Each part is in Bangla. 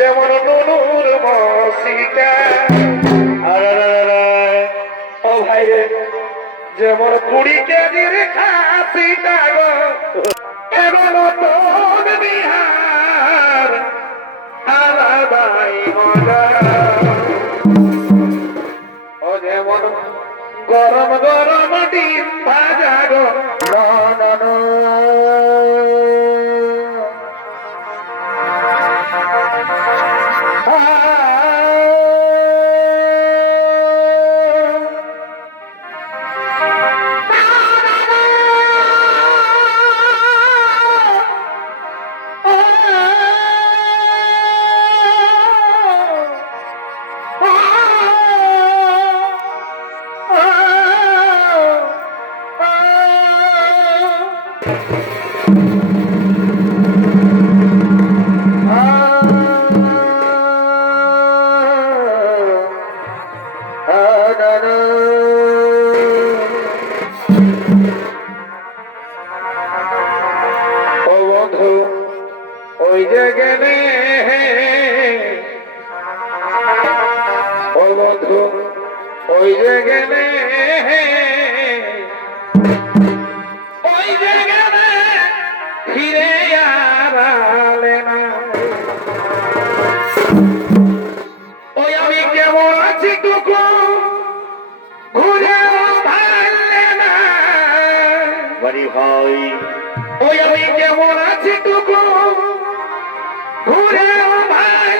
যেমন নুনুর মসিকা ও ভাই রে, যেমন কুড়ি কেজির খাসিটা গো এমন তোর বিহার। আলাদাই মনে বধু ওই যে গেলে। ওই যে ওই আমি কেমন আছি টুকু ঘুরে ভালে না। বড়ি ভাই। ওই কেমন আছি টুকু ঘুরে ভালে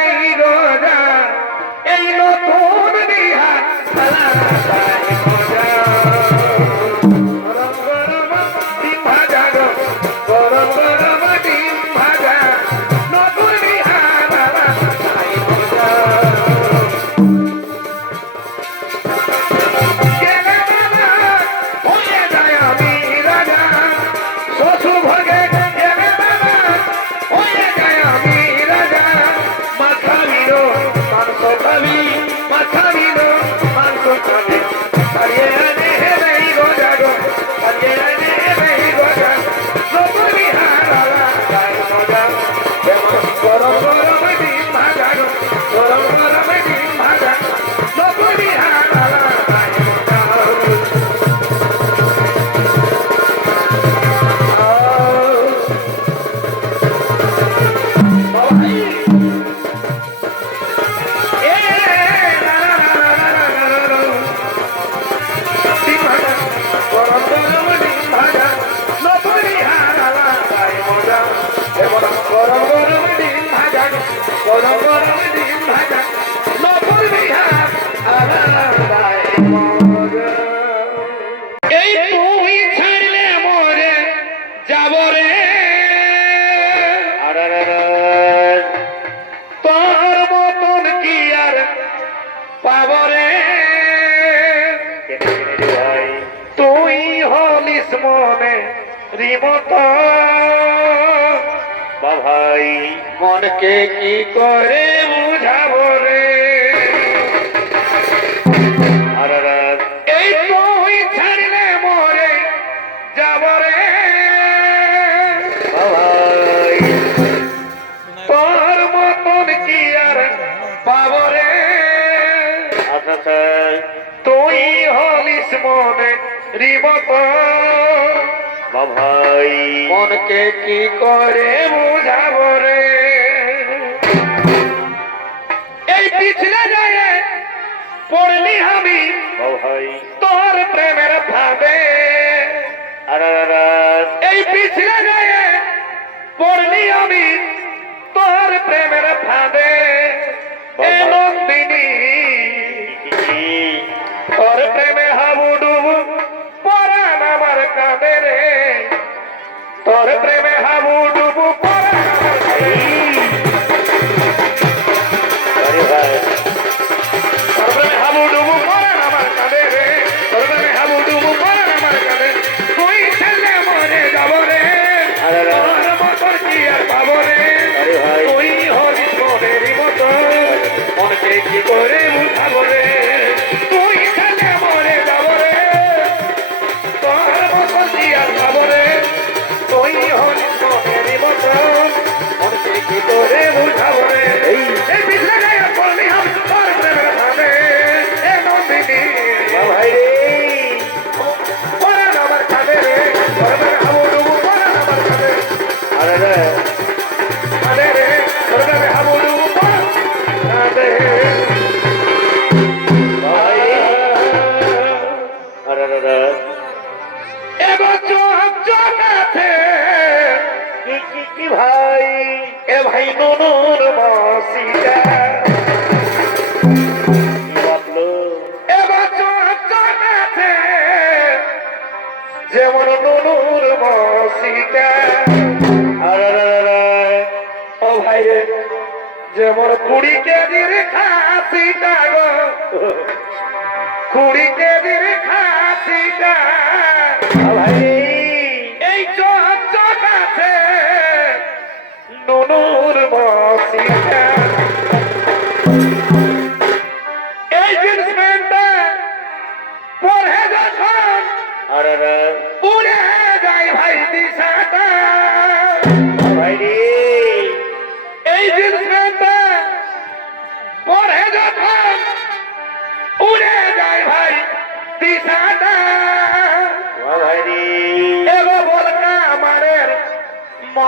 বাভাই মনকে কি করে বুঝাবো রে? তুই মরে যাব মতন কি আর পাব রে? আচ্ছা, আচ্ছা। তুই হলিস মনে ভাই। মনকে কি করে বুঝাব রে? এই পিছলে যায় পড়লি আমি ভাই। তোর প্রেমের ভাবে। ¡Ey! দেবীর এই চোখ আছে নুনুর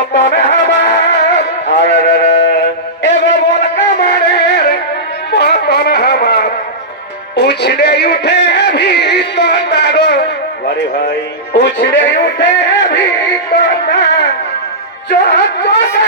মন আমার। এবার মন আমারের মতন আমার। উছলে উঠে ভিতর আরে ভাই। উছলে উঠে ভিতর চোখ চোখ